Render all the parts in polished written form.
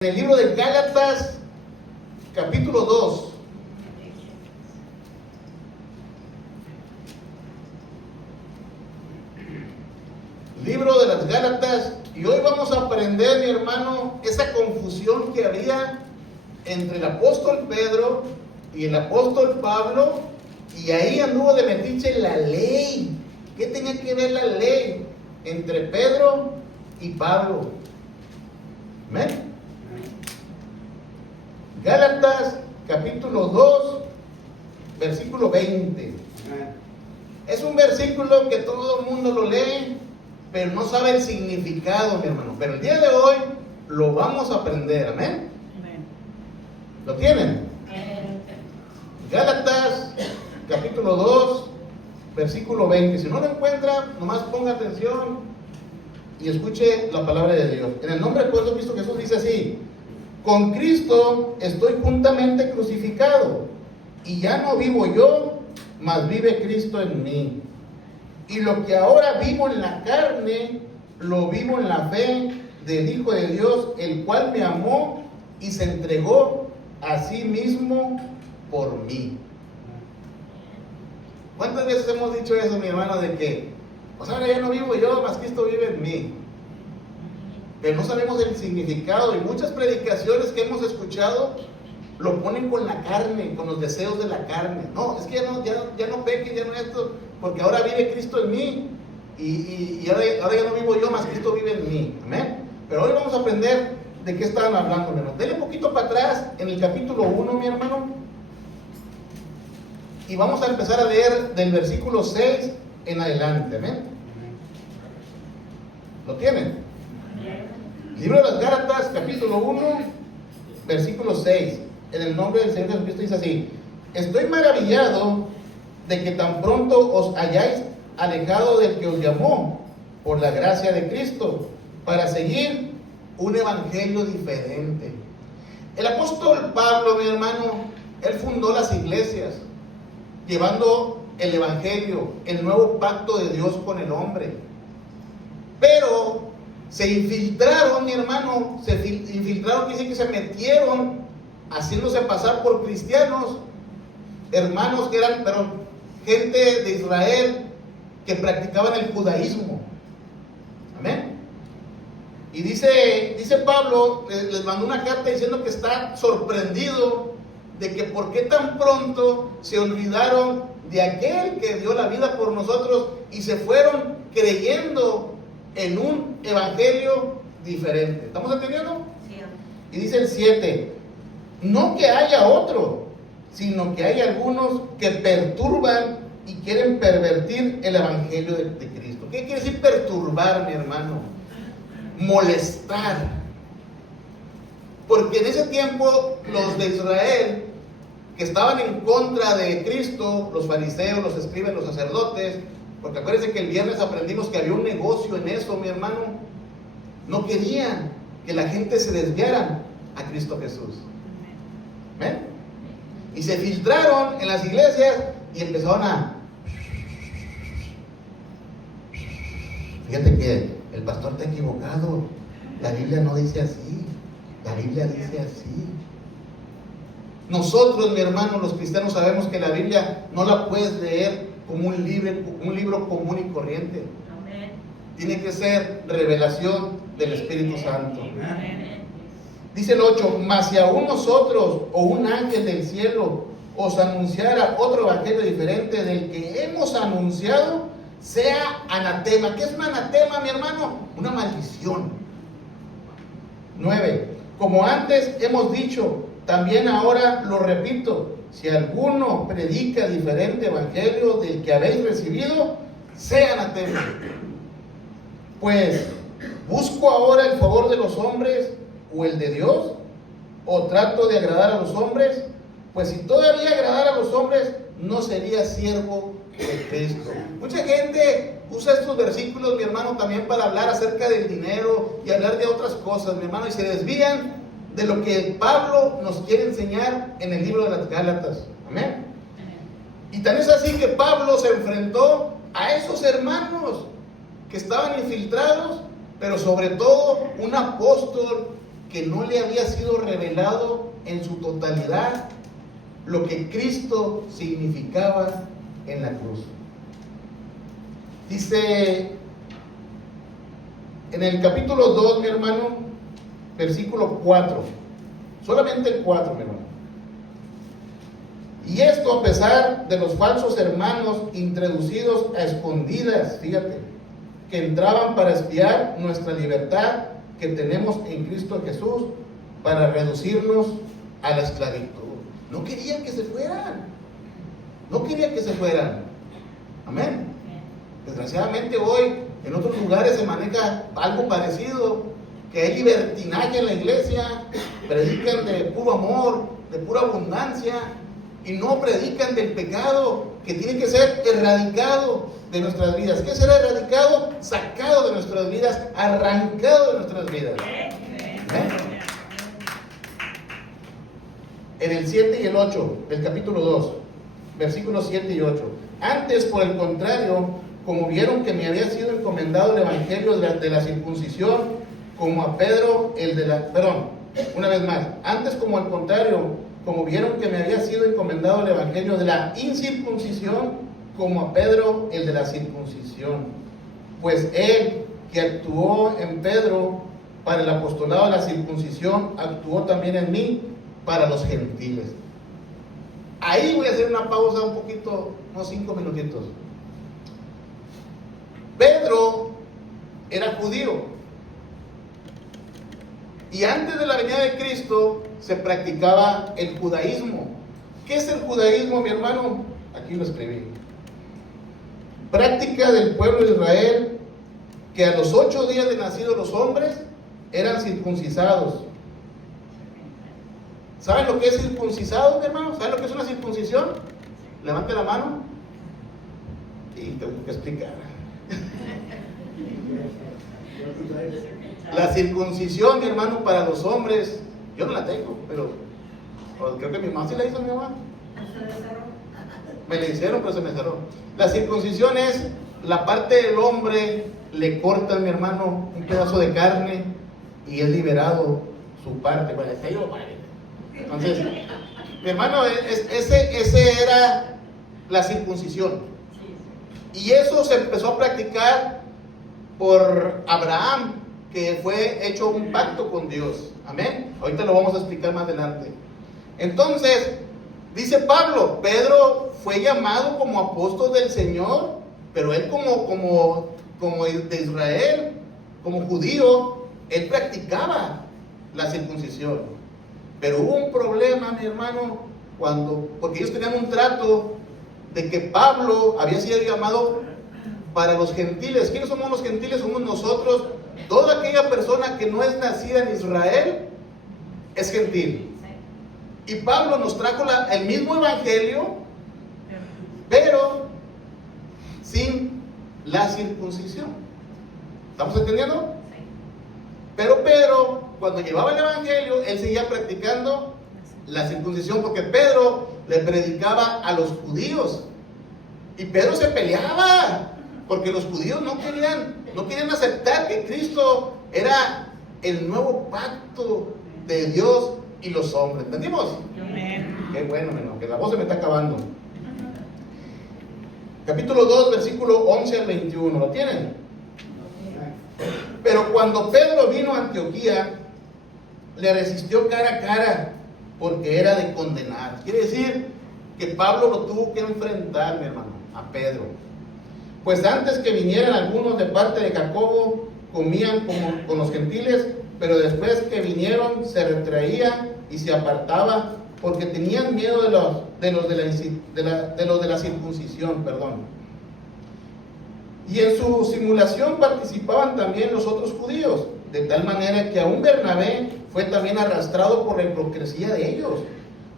En el libro de Gálatas, capítulo 2. Libro de las Gálatas. Y hoy vamos a aprender, mi hermano, esa confusión que había entre el apóstol Pedro y el apóstol Pablo. Y ahí anduvo de metiche la ley. ¿Qué tenía que ver la ley entre Pedro y Pablo? ¿Amén? Gálatas capítulo 2, versículo 20. Es un versículo que todo el mundo lo lee, pero no sabe el significado, mi hermano. Pero el día de hoy lo vamos a aprender, amén. ¿Lo tienen? Gálatas capítulo 2, versículo 20. Si no lo encuentra, nomás ponga atención y escuche la palabra de Dios. En el nombre del poderoso Cristo Jesús dice así: con Cristo estoy juntamente crucificado, y ya no vivo yo, mas vive Cristo en mí. Y lo que ahora vivo en la carne, lo vivo en la fe del Hijo de Dios, el cual me amó y se entregó a sí mismo por mí. ¿Cuántas veces hemos dicho eso, mi hermano, de que, pues ahora ya no vivo yo, mas Cristo vive en mí? Pero no sabemos el significado, y muchas predicaciones que hemos escuchado lo ponen con la carne, con los deseos de la carne. No, es que ya no peque, ya no esto, porque ahora vive Cristo en mí, y ahora ya no vivo yo, más Cristo vive en mí. Amén. Pero hoy vamos a aprender de qué estaban hablando, mi hermano. Denle un poquito para atrás en el capítulo 1, mi hermano, y vamos a empezar a leer del versículo 6 en adelante. Amén. ¿Lo tienen? Libro de las Gálatas, capítulo 1, versículo 6. En el nombre del Señor Jesucristo dice así: estoy maravillado de que tan pronto os hayáis alejado del que os llamó por la gracia de Cristo, para seguir un evangelio diferente. El apóstol Pablo, mi hermano, él fundó las iglesias, llevando el evangelio, el nuevo pacto de Dios con el hombre. Pero se infiltraron, mi hermano, infiltraron, dice que se metieron haciéndose pasar por cristianos, hermanos que eran, pero gente de Israel que practicaban el judaísmo. Amén. Y dice Pablo, les mandó una carta diciendo que está sorprendido de que por qué tan pronto se olvidaron de aquel que dio la vida por nosotros y se fueron creyendo en un evangelio diferente. ¿Estamos entendiendo? Sí. Y dice el 7: no que haya otro, sino que hay algunos que perturban y quieren pervertir el evangelio de Cristo. ¿Qué quiere decir perturbar, mi hermano? Molestar. Porque en ese tiempo los de Israel, que estaban en contra de Cristo, los fariseos, los escribas, los sacerdotes, porque acuérdense que el viernes aprendimos que había un negocio en eso, mi hermano. No querían que la gente se desviara a Cristo Jesús. ¿Ven? Y se filtraron en las iglesias y empezaron a... Fíjate que el pastor está equivocado. La Biblia no dice así. La Biblia dice así. Nosotros, mi hermano, los cristianos, sabemos que la Biblia no la puedes leer como un libro común y corriente. Amén. Tiene que ser revelación del Espíritu Santo. Amén. Dice el 8: mas si aún nosotros o un ángel del cielo os anunciara otro evangelio diferente del que hemos anunciado, sea anatema. ¿Qué es un anatema, mi hermano? Una maldición. 9: como antes hemos dicho, también ahora lo repito, si alguno predica diferente evangelio del que habéis recibido, sea anatema. Pues, ¿busco ahora el favor de los hombres o el de Dios? ¿O trato de agradar a los hombres? Pues si todavía agradara a los hombres, no sería siervo de Cristo. Mucha gente usa estos versículos, mi hermano, también para hablar acerca del dinero y hablar de otras cosas, mi hermano, y se desvían de lo que Pablo nos quiere enseñar en el libro de las Gálatas. Amén. Y tan es así que Pablo se enfrentó a esos hermanos que estaban infiltrados, pero sobre todo un apóstol que no le había sido revelado en su totalidad lo que Cristo significaba en la cruz. Dice en el capítulo 2, mi hermano, versículo 4, solamente el 4, mi hermano. Y esto a pesar de los falsos hermanos introducidos a escondidas, fíjate, que entraban para espiar nuestra libertad que tenemos en Cristo Jesús, para reducirnos a la esclavitud. No querían que se fueran. No querían que se fueran. Amén. Desgraciadamente hoy en otros lugares se maneja algo parecido, que hay libertinaje en la iglesia, predican de puro amor, de pura abundancia, y no predican del pecado que tiene que ser erradicado de nuestras vidas. ¿Qué será erradicado? Sacado de nuestras vidas, arrancado de nuestras vidas. En el 7 y el 8 del capítulo 2, versículos 7 y 8. Antes, por el contrario, como vieron que me había sido encomendado el evangelio de la circuncisión, como a Pedro el de la... Perdón, una vez más. Antes, como al contrario, como vieron que me había sido encomendado el evangelio de la incircuncisión, como a Pedro el de la circuncisión. Pues él que actuó en Pedro para el apostolado de la circuncisión, actuó también en mí para los gentiles. Ahí voy a hacer una pausa un poquito, unos 5 minutitos. Pedro era judío. Y antes de la venida de Cristo se practicaba el judaísmo. ¿Qué es el judaísmo, mi hermano? Aquí lo escribí. Práctica del pueblo de Israel que a los 8 días de nacidos los hombres eran circuncisados. ¿Saben lo que es circuncisado, mi hermano? ¿Saben lo que es una circuncisión? Levante la mano. Y tengo que explicar. La circuncisión, mi hermano, para los hombres, yo no la tengo, pero creo que mi mamá sí la hizo, mi mamá. Me la hicieron, pero se me cerró. La circuncisión es la parte del hombre, le cortan, mi hermano, un pedazo de carne y es liberado su parte. Bueno, entonces, mi hermano, ese era la circuncisión. Y eso se empezó a practicar por Abraham, que fue hecho un pacto con Dios. Amén. Ahorita lo vamos a explicar más adelante. Entonces, dice Pablo, Pedro fue llamado como apóstol del Señor, pero él como de Israel, como judío, él practicaba la circuncisión. Pero hubo un problema, mi hermano, porque ellos tenían un trato de que Pablo había sido llamado para los gentiles. ¿Quiénes somos los gentiles? Somos nosotros. Toda aquella persona que no es nacida en Israel es gentil. Y Pablo nos trajo el mismo evangelio, pero sin la circuncisión. ¿Estamos entendiendo? Pero Pedro, cuando llevaba el evangelio, él seguía practicando la circuncisión, porque Pedro le predicaba a los judíos. Y Pedro se peleaba, porque los judíos no querían aceptar que Cristo era el nuevo pacto de Dios y los hombres. ¿Entendimos? Amén. Qué bueno, que la voz se me está acabando. Capítulo 2, versículo 11 al 21. ¿Lo tienen? Pero cuando Pedro vino a Antioquía, le resistió cara a cara, porque era de condenar. Quiere decir que Pablo lo tuvo que enfrentar, mi hermano, a Pedro. Pues antes que vinieran algunos de parte de Jacobo, comían con los gentiles, pero después que vinieron se retraían y se apartaba, porque tenían miedo de los de la circuncisión, perdón. Y en su simulación participaban también los otros judíos, de tal manera que aún Bernabé fue también arrastrado por la hipocresía de ellos.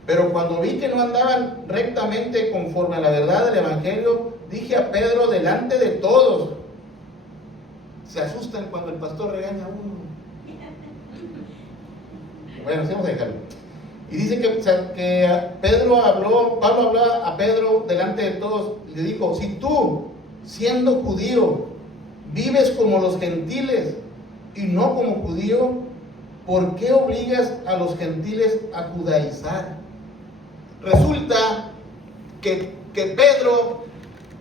Pero cuando vi que no andaban rectamente conforme a la verdad del evangelio, dije a Pedro delante de todos. Se asustan cuando el pastor regaña a uno. Bueno, vamos a dejarlo. Y dice que Pablo habló a Pedro delante de todos y le dijo: si tú, siendo judío, vives como los gentiles y no como judío, ¿por qué obligas a los gentiles a judaizar? Resulta que Pedro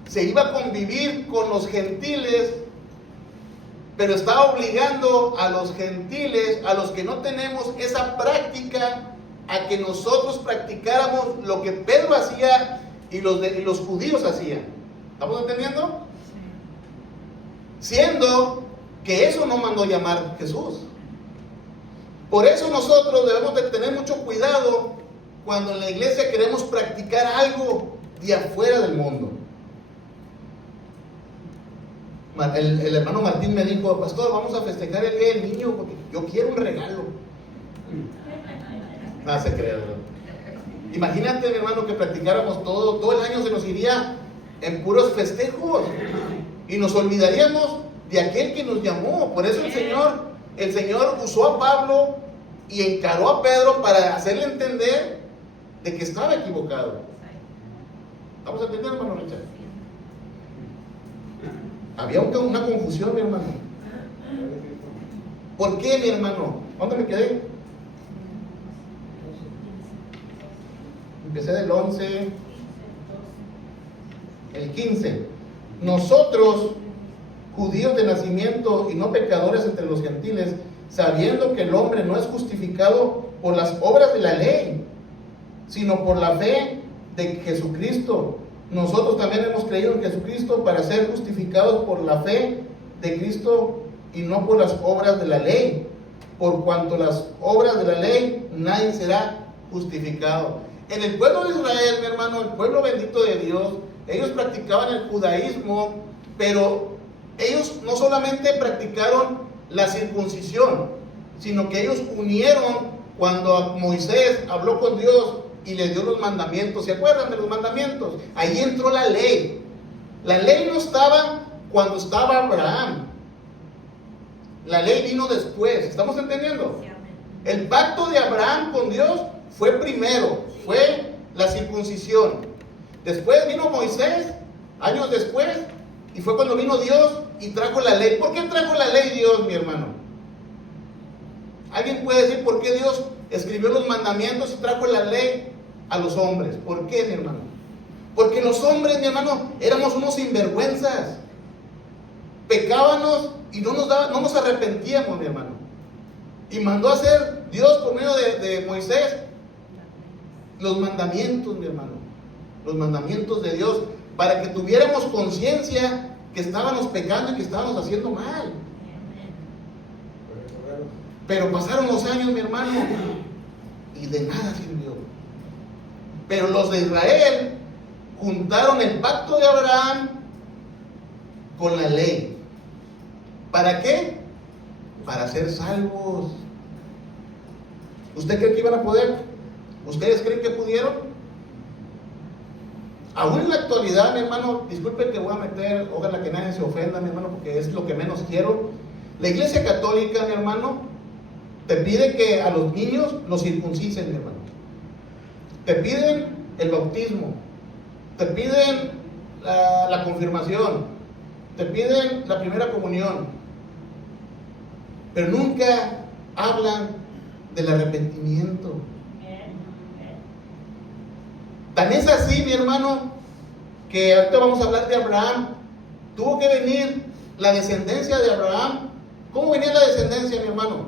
se iba a convivir con los gentiles, pero estaba obligando a los gentiles, a los que no tenemos esa práctica, a que nosotros practicáramos lo que Pedro hacía y los judíos hacían. ¿Estamos entendiendo? Siendo que eso no mandó llamar Jesús. Por eso nosotros debemos de tener mucho cuidado cuando en la iglesia queremos practicar algo de afuera del mundo. El hermano Martín me dijo: pastor, vamos a festejar el día del niño porque yo quiero un regalo. Nada se crea, ¿verdad? Imagínate, mi hermano, que practicáramos todo el año, se nos iría en puros festejos y nos olvidaríamos de aquel que nos llamó. Por eso el Señor usó a Pablo y encaró a Pedro para hacerle entender de que estaba equivocado. ¿Estamos entendiendo, hermano Richard? Había una confusión, mi hermano. ¿Por qué, mi hermano? ¿Dónde me quedé? Empecé del 11, el 15. Nosotros, judíos de nacimiento y no pecadores entre los gentiles, sabiendo que el hombre no es justificado por las obras de la ley, sino por la fe de Jesucristo. Nosotros también hemos creído en Jesucristo para ser justificados por la fe de Cristo y no por las obras de la ley. Por cuanto las obras de la ley, nadie será justificado. En el pueblo de Israel, mi hermano, el pueblo bendito de Dios, ellos practicaban el judaísmo, pero ellos no solamente practicaron la circuncisión, sino que ellos unieron cuando Moisés habló con Dios y le dio los mandamientos. ¿Se acuerdan de los mandamientos? Ahí entró la ley. La ley no estaba cuando estaba Abraham. La ley vino después. ¿Estamos entendiendo? El pacto de Abraham con Dios fue primero, fue la circuncisión. Después vino Moisés, años después, y fue cuando vino Dios y trajo la ley. ¿Por qué trajo la ley Dios, mi hermano? ¿Alguien puede decir por qué Dios escribió los mandamientos y trajo la ley a los hombres? ¿Por qué, mi hermano? Porque los hombres, mi hermano, éramos unos sinvergüenzas. Pecábamos y no nos arrepentíamos, mi hermano. Y mandó a hacer Dios por medio de Moisés los mandamientos, mi hermano. Los mandamientos de Dios, para que tuviéramos conciencia que estábamos pecando y que estábamos haciendo mal. Pero pasaron los años, mi hermano, y de nada sirvió. Pero los de Israel juntaron el pacto de Abraham con la ley. ¿Para qué? Para ser salvos. ¿Usted cree que iban a poder? ¿Ustedes creen que pudieron? Aún en la actualidad, mi hermano, disculpen que voy a meter, ojalá que nadie se ofenda, mi hermano, porque es lo que menos quiero. La Iglesia Católica, mi hermano, te pide que a los niños los circuncisen, mi hermano. Te piden el bautismo, te piden la confirmación, te piden la primera comunión, pero nunca hablan del arrepentimiento. Tan es así, mi hermano, que ahorita vamos a hablar de Abraham. Tuvo que venir la descendencia de Abraham. ¿Cómo venía la descendencia, mi hermano?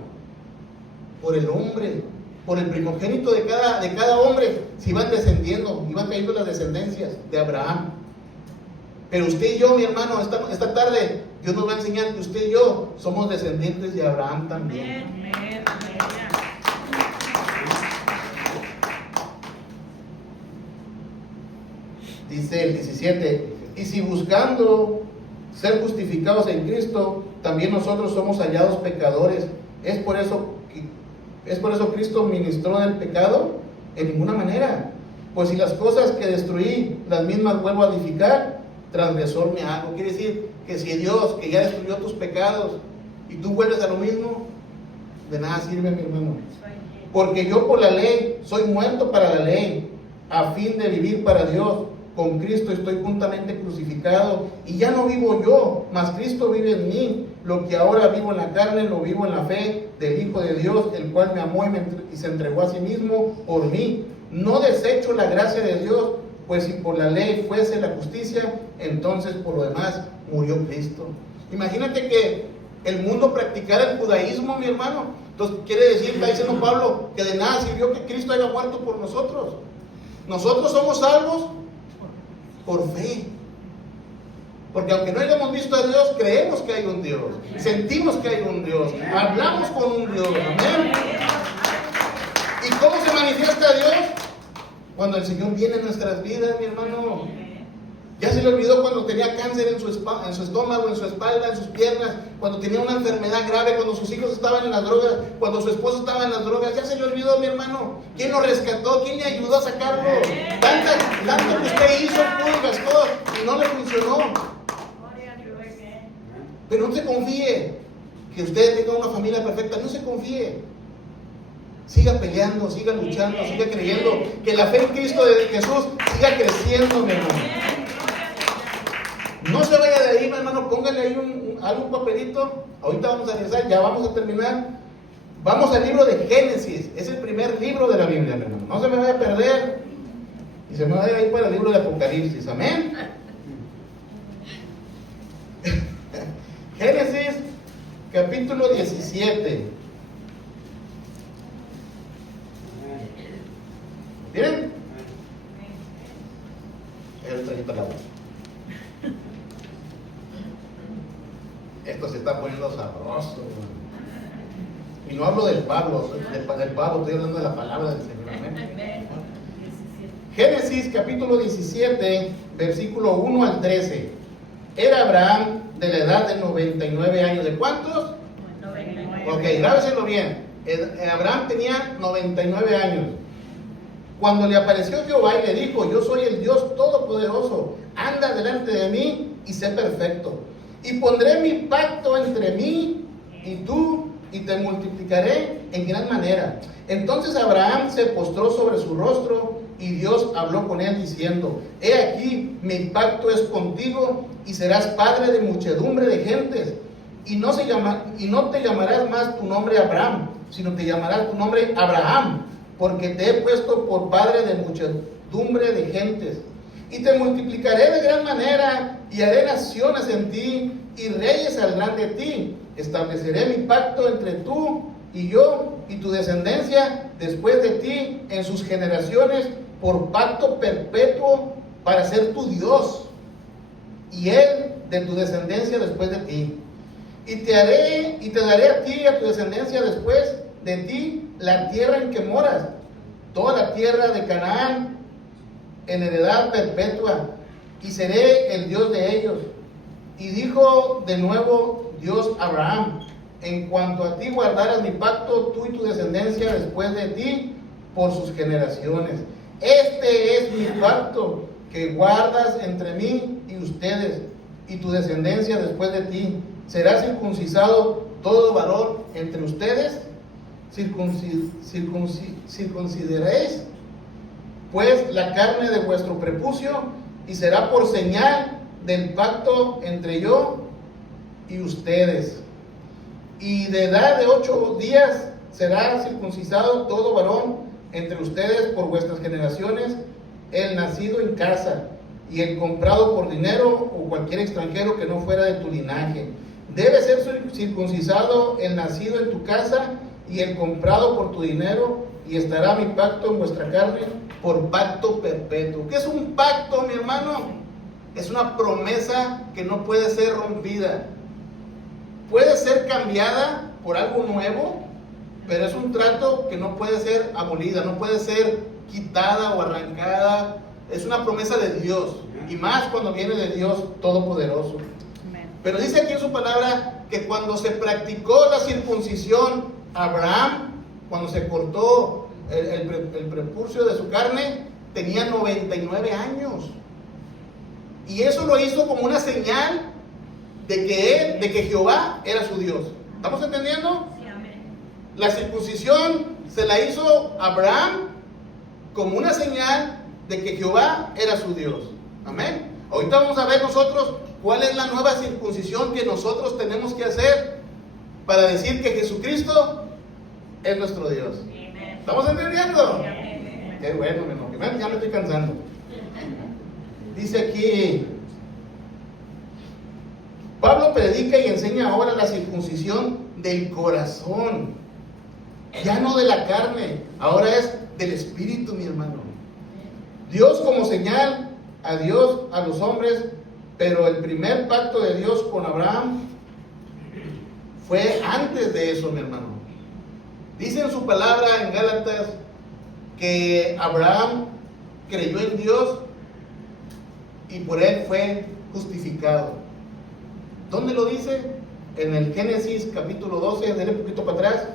Por el hombre, por el primogénito de cada hombre. Se iban descendiendo, iban cayendo las descendencias de Abraham. Pero usted y yo, mi hermano, esta tarde Dios nos va a enseñar que usted y yo somos descendientes de Abraham también. Dice el 17: y si buscando ser justificados en Cristo, también nosotros somos hallados pecadores, ¿es por eso Cristo ministró del pecado? En ninguna manera. Pues si las cosas que destruí, las mismas vuelvo a edificar, transgresor me hago. Quiere decir que si Dios, que ya destruyó tus pecados, y tú vuelves a lo mismo, de nada sirve, mi hermano. Porque yo por la ley soy muerto para la ley, a fin de vivir para Dios. Con Cristo estoy juntamente crucificado, y ya no vivo yo, mas Cristo vive en mí. lo que ahora vivo en la carne, lo vivo en la fe del Hijo de Dios, el cual me amó y se entregó a sí mismo por mí. No desecho la gracia de Dios, pues si por la ley fuese la justicia, entonces por lo demás murió Cristo. Imagínate que el mundo practicara el judaísmo, mi hermano. Entonces quiere decir, está diciendo Pablo, que de nada sirvió que Cristo haya muerto por nosotros. Nosotros somos salvos por fe. Porque aunque no hayamos visto a Dios, creemos que hay un Dios, sentimos que hay un Dios, hablamos con un Dios. Amén. ¿Y cómo se manifiesta Dios? Cuando el Señor viene en nuestras vidas, mi hermano. Ya se le olvidó cuando tenía cáncer en su estómago, en su espalda, en sus piernas, cuando tenía una enfermedad grave, cuando sus hijos estaban en las drogas, cuando su esposo estaba en las drogas. Ya se le olvidó, mi hermano. ¿Quién lo rescató? ¿Quién le ayudó a sacarlo? Tanto que usted hizo, pudo y gastó y no le funcionó. Pero no se confíe que usted tenga una familia perfecta. No se confíe. Siga peleando, siga luchando, siga creyendo que la fe en Cristo de Jesús siga creciendo, mi hermano. No se vaya de ahí, mi hermano. Póngale ahí un papelito. Ahorita vamos a regresar, ya vamos a terminar. Vamos al libro de Génesis. Es el primer libro de la Biblia, mi hermano. No se me vaya a perder. Y se me vaya a ir para el libro de Apocalipsis. Amén. Génesis capítulo 17. ¿Miren? El traguito al agua. Esto se está poniendo sabroso. Y no hablo del pavo, estoy hablando de la palabra del Señor. Amén. Génesis capítulo 17, versículo 1 al 13. Era Abraham de la edad de 99 años. ¿De cuántos? 99. Ok, grábeselo bien. Abraham tenía 99 años. Cuando le apareció Jehová y le dijo: yo soy el Dios Todopoderoso, anda delante de mí y sé perfecto. Y pondré mi pacto entre mí y tú, y te multiplicaré en gran manera. Entonces Abraham se postró sobre su rostro, y Dios habló con él diciendo: he aquí, mi pacto es contigo, y serás padre de muchedumbre de gentes. Y no te llamarás más tu nombre Abraham, sino te llamarás tu nombre Abraham, porque te he puesto por padre de muchedumbre de gentes. Y te multiplicaré de gran manera, y haré naciones en ti, y reyes saldrán de ti. Estableceré mi pacto entre tú y yo, y tu descendencia después de ti en sus generaciones, por pacto perpetuo, para ser tu Dios, y él de tu descendencia después de ti. Y te daré a ti y a tu descendencia después de ti la tierra en que moras, toda la tierra de Canaán, en heredad perpetua, y seré el Dios de ellos. Y dijo de nuevo Dios a Abraham: en cuanto a ti guardaras mi pacto, tú y tu descendencia después de ti, por sus generaciones. Este es mi pacto que guardas entre mí y ustedes, y tu descendencia después de ti. Será circuncidado todo varón entre ustedes. Circuncidaréis pues la carne de vuestro prepucio, y será por señal del pacto entre yo y ustedes. Y de edad de 8 días será circuncidado todo varón entre ustedes por vuestras generaciones, el nacido en casa, y el comprado por dinero, o cualquier extranjero que no fuera de tu linaje. Debe ser circuncidado el nacido en tu casa y el comprado por tu dinero, y estará mi pacto en vuestra carne por pacto perpetuo. ¿Qué es un pacto, mi hermano? Es una promesa que no puede ser rompida. Puede ser cambiada por algo nuevo, pero es un trato que no puede ser abolida, no puede ser quitada o arrancada. Es una promesa de Dios, y más cuando viene de Dios Todopoderoso. Pero dice aquí en su palabra que cuando se practicó la circuncisión, Abraham, cuando se cortó el prepucio de su carne, tenía 99 años. Y eso lo hizo como una señal de que Jehová era su Dios. ¿Estamos entendiendo? Sí, amén. La circuncisión se la hizo Abraham como una señal de que Jehová era su Dios. Amén. Ahorita vamos a ver nosotros ¿cuál es la nueva circuncisión que nosotros tenemos que hacer para decir que Jesucristo es nuestro Dios? ¿Estamos entendiendo? Qué bueno, mi hermano, ya me estoy cansando. Dice aquí, Pablo predica y enseña ahora la circuncisión del corazón, ya no de la carne, ahora es del espíritu, mi hermano. Dios como señal a Dios, a los hombres, pero el primer pacto de Dios con Abraham fue antes de eso, mi hermano. Dice en su palabra en Gálatas que Abraham creyó en Dios y por él fue justificado. ¿Dónde lo dice? En el Génesis capítulo 12, denle un poquito para atrás.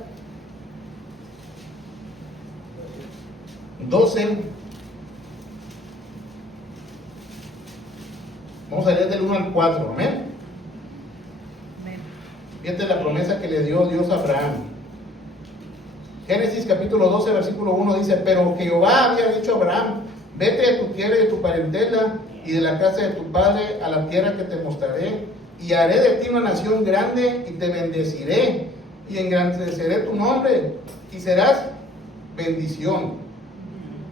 12. Vamos a leer del 1 al 4, amén. Fíjate la promesa que le dio Dios a Abraham. Génesis capítulo 12, versículo 1 dice: pero Jehová había dicho a Abraham: vete de tu tierra y de tu parentela y de la casa de tu padre a la tierra que te mostraré, y haré de ti una nación grande y te bendeciré y engrandeceré tu nombre y serás bendición.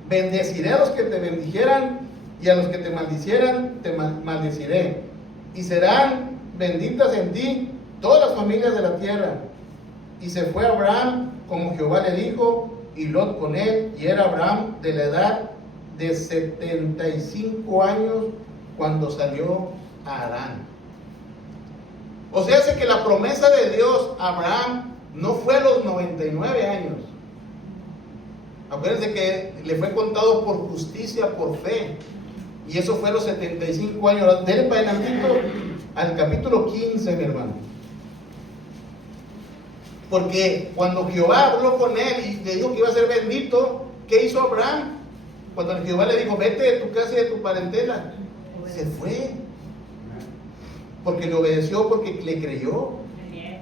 Bendeciré a los que te bendijeran y a los que te maldicieran te maldeciré, y serán benditas en ti todas las familias de la tierra. Y se fue Abraham como Jehová le dijo, y Lot con él, y era Abraham de la edad de 75 años cuando salió a Harán. O sea, hace que la promesa de Dios a Abraham no fue a los 99 años. Acuérdense que le fue contado por justicia, por fe. Y eso fue a los 75 años. Denle para adelantito al capítulo 15, mi hermano. Porque cuando Jehová habló con él y le dijo que iba a ser bendito, ¿qué hizo Abraham? Cuando Jehová le dijo: vete de tu casa y de tu parentela, se fue. Porque le obedeció, porque le creyó.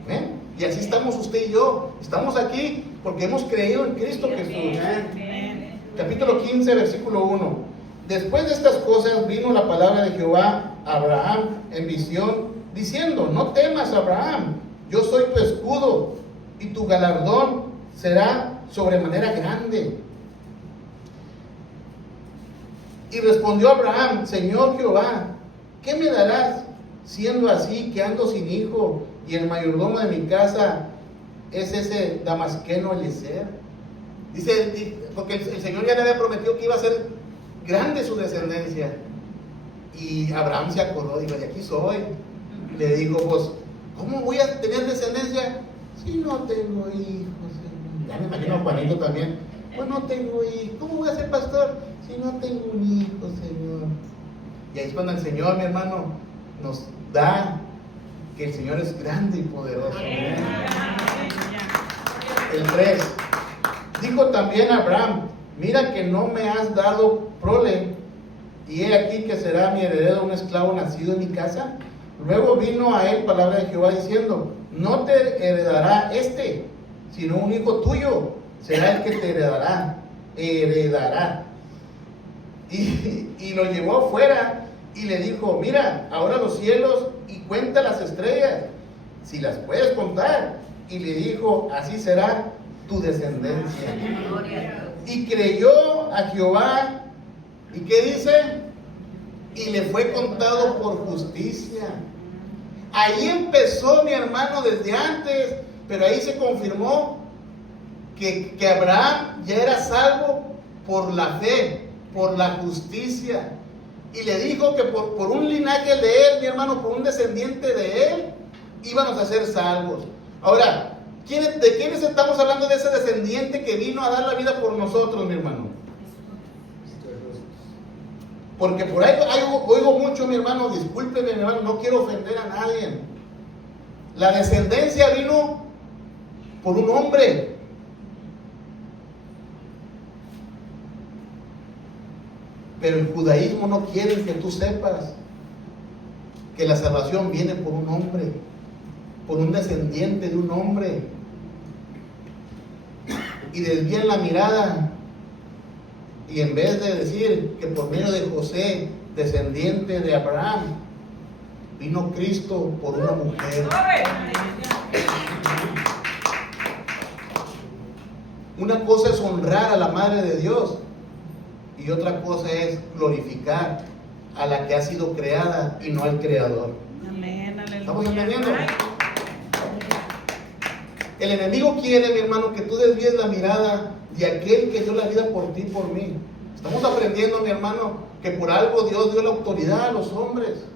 ¿Ven? Y así estamos usted y yo. Estamos aquí porque hemos creído en Cristo Jesús. Capítulo 15, versículo 1. Después de estas cosas vino la palabra de Jehová a Abraham en visión, diciendo: no temas, Abraham, yo soy tu escudo, y tu galardón será sobremanera grande. Y respondió Abraham: Señor Jehová, ¿qué me darás, siendo así que ando sin hijo, y el mayordomo de mi casa es ese damasqueno Eliezer? Dice, porque el Señor ya le había prometido que iba a ser grande su descendencia. Y Abraham se acordó, dijo: de aquí soy. Le dijo: pues, ¿cómo voy a tener descendencia si no tengo hijos? Ya me imagino a Juanito también. Pues no tengo hijos. ¿Cómo voy a ser pastor si no tengo un hijo, Señor? Y ahí es cuando el Señor, mi hermano, nos da que el Señor es grande y poderoso. El 3. Dijo también Abraham: mira que no me has dado prole, y he aquí que será mi heredero un esclavo nacido en mi casa. Luego vino a él palabra de Jehová diciendo: no te heredará sino un hijo tuyo será el que te heredará. Y lo llevó fuera y le dijo: mira ahora los cielos y cuenta las estrellas, si las puedes contar. Y le dijo: así será tu descendencia. Y creyó a Jehová, ¿y qué dice? Y le fue contado por justicia. Ahí empezó, mi hermano, desde antes, pero ahí se confirmó que Abraham ya era salvo por la fe, por la justicia. Y le dijo que por un linaje de él, mi hermano, por un descendiente de él, íbamos a ser salvos. Ahora, ¿de quiénes estamos hablando? De ese descendiente que vino a dar la vida por nosotros, mi hermano. Porque por ahí oigo mucho, mi hermano, discúlpeme, mi hermano, no quiero ofender a nadie. La descendencia vino por un hombre. Pero el judaísmo no quiere que tú sepas que la salvación viene por un hombre, por un descendiente de un hombre. Y desvían la mirada, y en vez de decir que por medio de José, descendiente de Abraham, Vino Cristo por una mujer. Una cosa es honrar a la Madre de Dios y otra cosa es glorificar a la que ha sido creada y no al Creador. Amén, aleluya. ¿Estamos entendiendo? El enemigo quiere, mi hermano, que tú desvíes la mirada de aquel que dio la vida por ti y por mí. Estamos aprendiendo, mi hermano, que por algo Dios dio la autoridad a los hombres.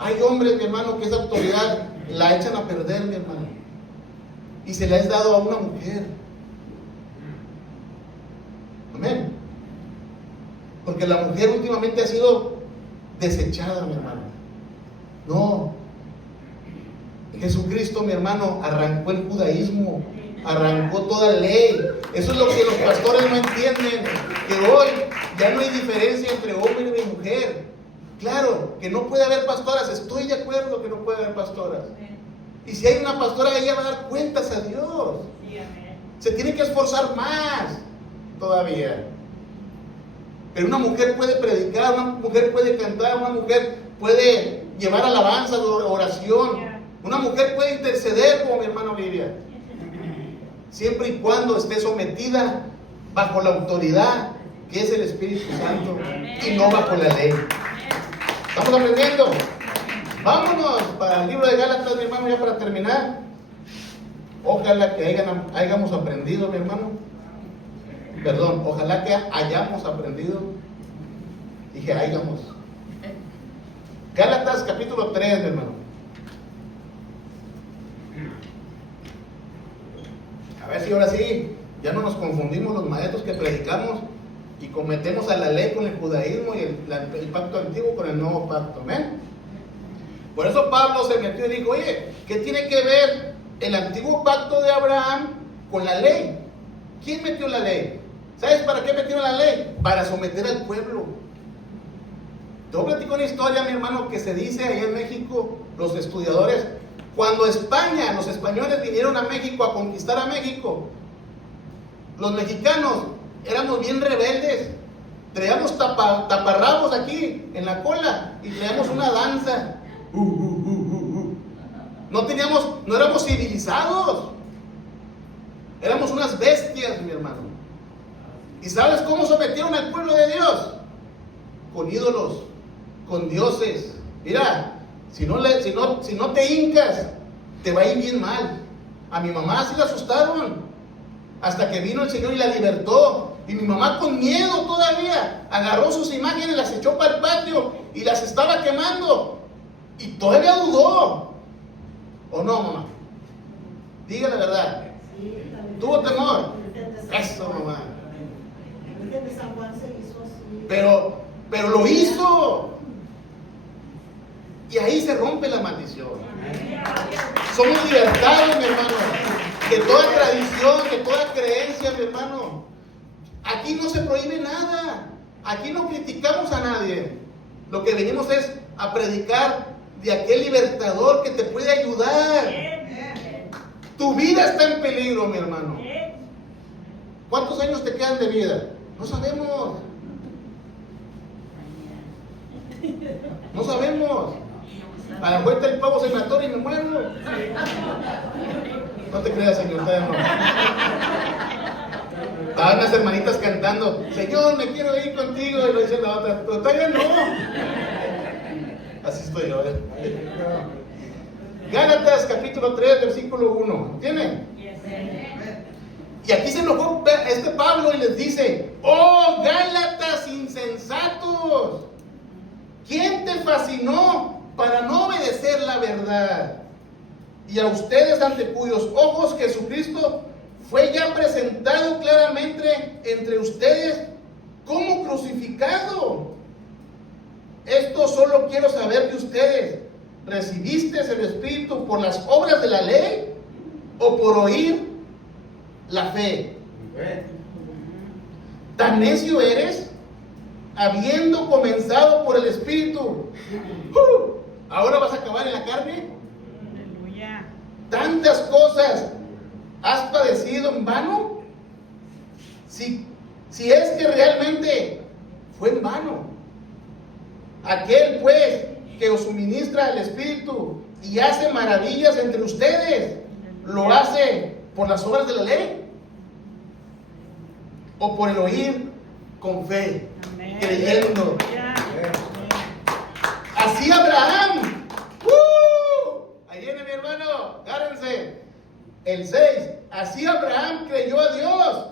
Hay hombres, mi hermano, que esa autoridad la echan a perder, mi hermano, y se la es dado a una mujer. Amén. Porque la mujer últimamente ha sido desechada, mi hermano. No. Jesucristo, mi hermano, arrancó el judaísmo, arrancó toda ley. Eso es lo que los pastores no entienden, que hoy ya no hay diferencia entre hombre y mujer. Claro, que no puede haber pastoras, estoy de acuerdo que no puede haber pastoras. Y si hay una pastora, ella va a dar cuentas a Dios. Se tiene que esforzar más todavía. Pero una mujer puede predicar, una mujer puede cantar, una mujer puede llevar alabanza, oración. Una mujer puede interceder como mi hermana Olivia, siempre y cuando esté sometida bajo la autoridad que es el Espíritu Santo y no bajo la ley. ¿Estamos aprendiendo? Vámonos para el libro de Gálatas, mi hermano, ya para terminar. Ojalá que hayamos aprendido, mi hermano. Perdón, ojalá que hayamos aprendido. Dije, hayamos. Gálatas capítulo 3, mi hermano. A ver si ahora sí, ya no nos confundimos los maestros que predicamos y cometemos a la ley con el judaísmo y el pacto antiguo con el nuevo pacto. ¿Amén? Por eso Pablo se metió y dijo, oye, ¿qué tiene que ver el antiguo pacto de Abraham con la ley? ¿Quién metió la ley? ¿Sabes para qué metieron la ley? Para someter al pueblo. Yo platico una historia, mi hermano, que se dice ahí en México, los estudiadores, cuando España, los españoles vinieron a México a conquistar a México, los mexicanos éramos bien rebeldes, traíamos taparrabos aquí en la cola y traíamos una danza. No éramos civilizados, éramos unas bestias, mi hermano. ¿Y sabes cómo sometieron al pueblo de Dios? Con ídolos, con dioses. Mira, si no te hincas, te va a ir bien mal. A mi mamá sí la asustaron, hasta que vino el Señor y la libertó. Y mi mamá, con miedo todavía, agarró sus imágenes, las echó para el patio y las estaba quemando. Y todavía dudó. ¿O no, mamá? Diga la verdad. ¿Tuvo temor? Eso, mamá. Pero lo hizo. Y ahí se rompe la maldición. Somos libertados, mi hermano, de toda tradición, de toda creencia, mi hermano. Aquí no se prohíbe nada. Aquí no criticamos a nadie. Lo que venimos es a predicar de aquel libertador que te puede ayudar. Tu vida está en peligro, mi hermano. ¿Cuántos años te quedan de vida? No sabemos. No sabemos. A la vuelta del pavo se me atora y me muero. No te creas, Señor, todavía no. Estaban las hermanitas cantando, Señor, me quiero ir contigo. Y lo dice la otra, pero todavía no. Así estoy yo. Gálatas capítulo 3, versículo 1. ¿Tienen? Y aquí se enojó este Pablo y les dice, oh, Gálatas insensatos, ¿quién te fascinó para no obedecer la verdad? Y a ustedes, ante cuyos ojos Jesucristo fue ya presentado claramente entre ustedes como crucificado. Esto solo quiero saber de ustedes. ¿Recibiste el Espíritu por las obras de la ley o por oír la fe? ¿Tan necio eres? Habiendo comenzado por el Espíritu, ¿ahora vas a acabar en la carne? Aleluya. ¿Tantas cosas has padecido en vano? Si es que realmente fue en vano. Aquel pues que os suministra el Espíritu y hace maravillas entre ustedes, ¿lo hace por las obras de la ley o por el oír con fe, creyendo? Así Abraham, ahí viene mi hermano, agárrense, el 6, así Abraham creyó a Dios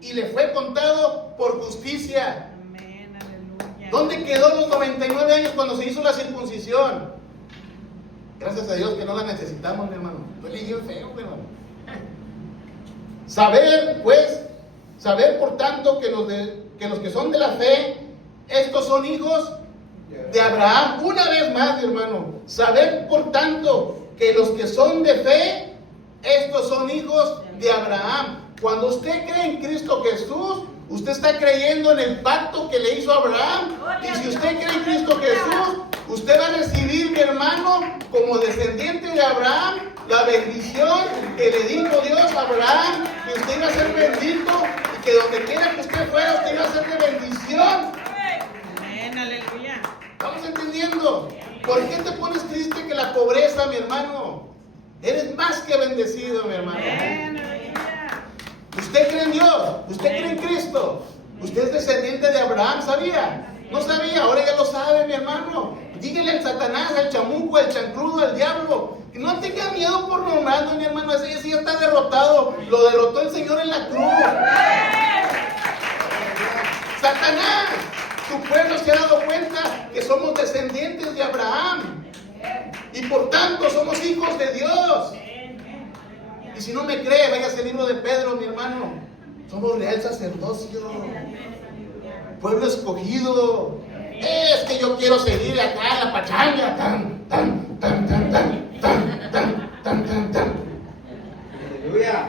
y le fue contado por justicia. Amén, aleluya. ¿Dónde quedó los 99 años cuando se hizo la circuncisión? Gracias a Dios que no la necesitamos, mi hermano. Duele bien feo, mi hermano. Saber por tanto que los que son de la fe, estos son hijos de Abraham. Una vez más, mi hermano, saber por tanto que los que son de fe, estos son hijos de Abraham. Cuando usted cree en Cristo Jesús, usted está creyendo en el pacto que le hizo Abraham. Y si usted cree en Cristo Jesús, usted va a recibir, mi hermano, como descendiente de Abraham, la bendición que le dijo Dios a Abraham, que usted iba a ser bendito y que donde quiera que usted fuera, usted iba a ser de bendición. Amén, aleluya. ¿Estamos entendiendo? ¿Por qué te pones triste que la pobreza, mi hermano? Eres más que bendecido, mi hermano. Amén, aleluya. Usted cree en Dios, usted cree en Cristo, usted es descendiente de Abraham, ¿sabía? No sabía, ahora ya lo sabe, mi hermano. Dígale al Satanás, al chamuco, al chancludo, al diablo, que no tenga miedo por Ronaldo, mi hermano. Ese ya está derrotado, lo derrotó el Señor en la cruz. Satanás, tu pueblo se ha dado cuenta que somos descendientes de Abraham y por tanto somos hijos de Dios. Y si no me cree, váyase al libro de Pedro, mi hermano. Somos real sacerdocio, pueblo escogido. Es que yo quiero seguir acá en la pachanga. Aleluya.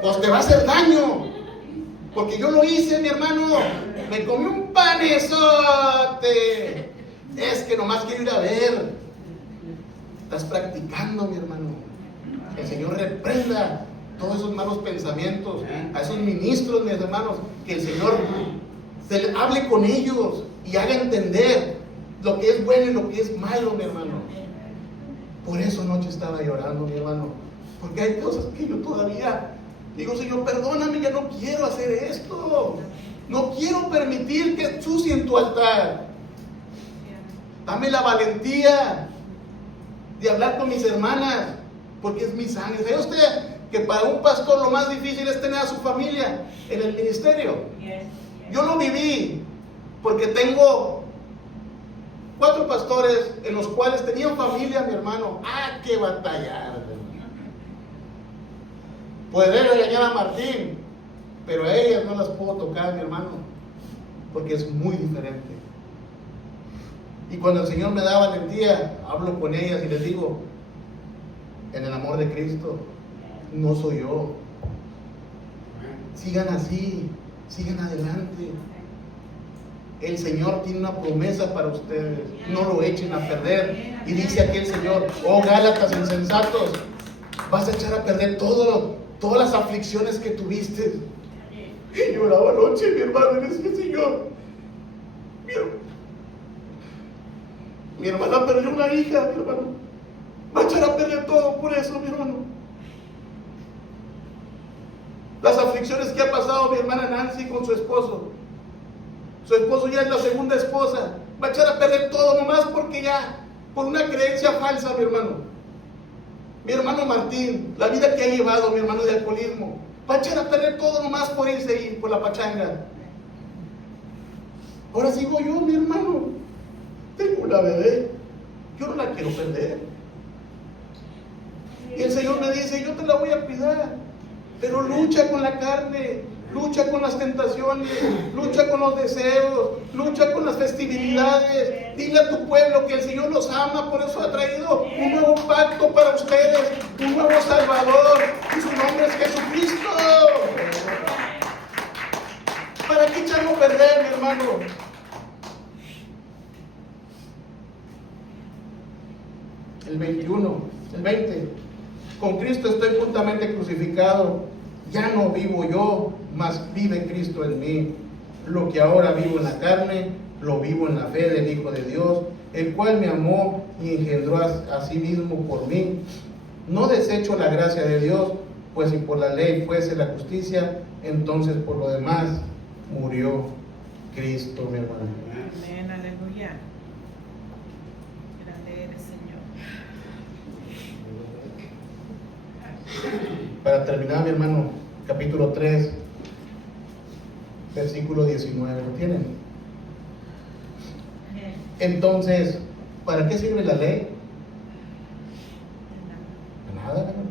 Pues te va a hacer daño. Porque yo lo hice, mi hermano. Me comí un panezote. Es que nomás quiero ir a ver. Estás practicando, mi hermano. El Señor reprenda todos esos malos pensamientos a esos ministros, mis hermanos. Que el Señor hable con ellos y haga entender lo que es bueno y lo que es malo, mi hermano. Por eso anoche estaba llorando, mi hermano. Porque hay cosas que yo todavía digo, Señor, perdóname, ya no quiero hacer esto. No quiero permitir que ensucien tu altar. Dame la valentía de hablar con mis hermanas, porque es mi sangre. ¿Sabe usted que para un pastor lo más difícil es tener a su familia en el ministerio? Yo lo viví, porque tengo 4 pastores en los cuales tenían familia, mi hermano. ¡Ah, qué batallar! Podré regañar a Martín, pero a ellas no las puedo tocar, mi hermano, porque es muy diferente. Y cuando el Señor me da valentía, hablo con ellas y les digo, en el amor de Cristo, no soy yo. Sigan así, sigan adelante. El Señor tiene una promesa para ustedes, no lo echen a perder. Y dice aquí el Señor, oh Gálatas insensatos, vas a echar a perder todas las aflicciones que tuviste. Y lloraba anoche, mi hermano, y le decía, Señor, mi hermana perdió una hija, mi hermano. Va a echar a perder todo por eso, mi hermano. Las aflicciones que ha pasado mi hermana Nancy con su esposo. Su esposo ya es la segunda esposa. Va a echar a perder todo nomás porque ya, por una creencia falsa, mi hermano. Mi hermano Martín, la vida que ha llevado, mi hermano, de alcoholismo. Va a echar a perder todo nomás por irse ahí, por la pachanga. Ahora sigo yo, mi hermano. Tengo una bebé. Yo no la quiero perder. Y el Señor me dice, yo te la voy a cuidar. Pero lucha con la carne, lucha con las tentaciones, lucha con los deseos, lucha con las festividades. Dile a tu pueblo que el Señor los ama, por eso ha traído un nuevo pacto para ustedes, un nuevo Salvador, y su nombre es Jesucristo. ¿Para qué echarlo a perder, mi hermano? El 20. Con Cristo estoy juntamente crucificado. Ya no vivo yo, mas vive Cristo en mí. Lo que ahora vivo en la carne, lo vivo en la fe del Hijo de Dios, el cual me amó y engendró a sí mismo por mí. No desecho la gracia de Dios, pues si por la ley fuese la justicia, entonces por lo demás murió Cristo, mi hermano. Amén, aleluya. Grande eres, Señor. Para terminar, mi hermano, capítulo 3, versículo 19, ¿lo tienen? Entonces, ¿para qué sirve la ley? Nada, hermano.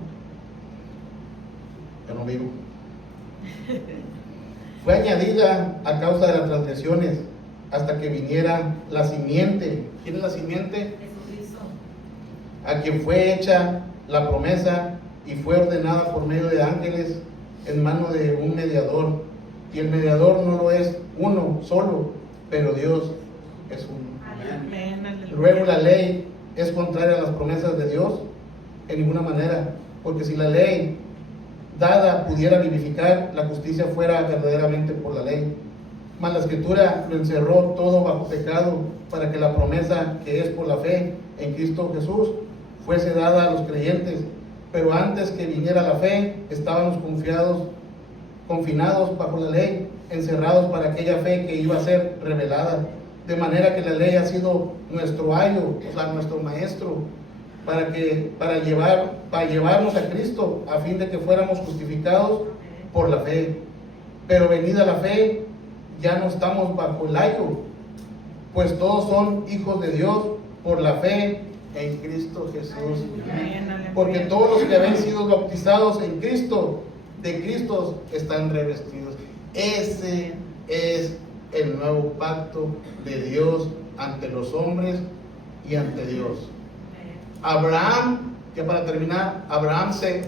Yo no vivo. Fue añadida a causa de las transgresiones hasta que viniera la simiente. ¿Quién es la simiente? Jesucristo. A quien fue hecha la promesa y fue ordenada por medio de ángeles en mano de un mediador. Y el mediador no lo es uno solo, pero Dios es uno. Amén, aleluya. Luego la ley es contraria a las promesas de Dios en ninguna manera, porque si la ley dada pudiera vivificar, la justicia fuera verdaderamente por la ley. Mas la Escritura lo encerró todo bajo pecado, para que la promesa que es por la fe en Cristo Jesús fuese dada a los creyentes. Pero antes que viniera la fe, estábamos confinados bajo la ley, encerrados para aquella fe que iba a ser revelada. De manera que la ley ha sido nuestro ayo, o sea, nuestro maestro, para llevarnos a Cristo, a fin de que fuéramos justificados por la fe. Pero venida la fe, ya no estamos bajo el ayo, pues todos son hijos de Dios por la fe en Cristo Jesús. Amén, aleluya. Porque todos los que habéis sido bautizados en Cristo, de Cristo están revestidos. Ese es el nuevo pacto de Dios ante los hombres y ante Dios. Abraham, que para terminar, Abraham se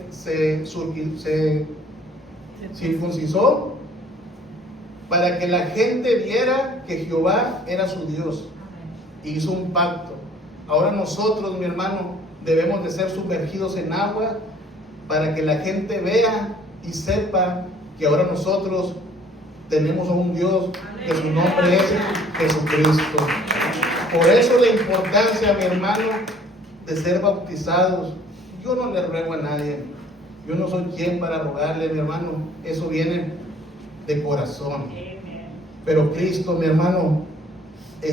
circuncidó para que la gente viera que Jehová era su Dios. Hizo un pacto. Ahora nosotros, mi hermano, debemos de ser sumergidos en agua para que la gente vea y sepa que ahora nosotros tenemos a un Dios, que su nombre es Jesucristo. Por eso la importancia, mi hermano, de ser bautizados. Yo no le ruego a nadie. Yo no soy quien para rogarle, mi hermano. Eso viene de corazón. Pero Cristo, mi hermano,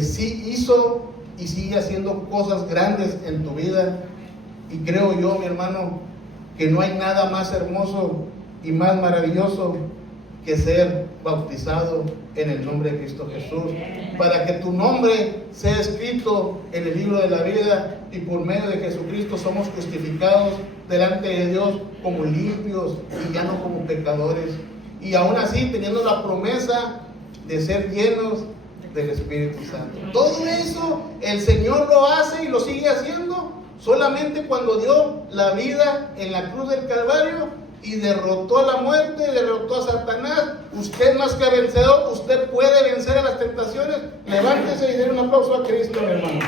sí hizo y sigue haciendo cosas grandes en tu vida. Y creo yo, mi hermano, que no hay nada más hermoso y más maravilloso que ser bautizado en el nombre de Cristo Jesús, para que tu nombre sea escrito en el libro de la vida, y por medio de Jesucristo somos justificados delante de Dios como limpios y ya no como pecadores, y aún así teniendo la promesa de ser llenos del Espíritu Santo. Todo eso el Señor lo hace y lo sigue haciendo solamente cuando dio la vida en la cruz del Calvario y derrotó a la muerte, derrotó a Satanás. Usted más que vencedor, usted puede vencer a las tentaciones. Levántese y denle un aplauso a Cristo, mi hermano.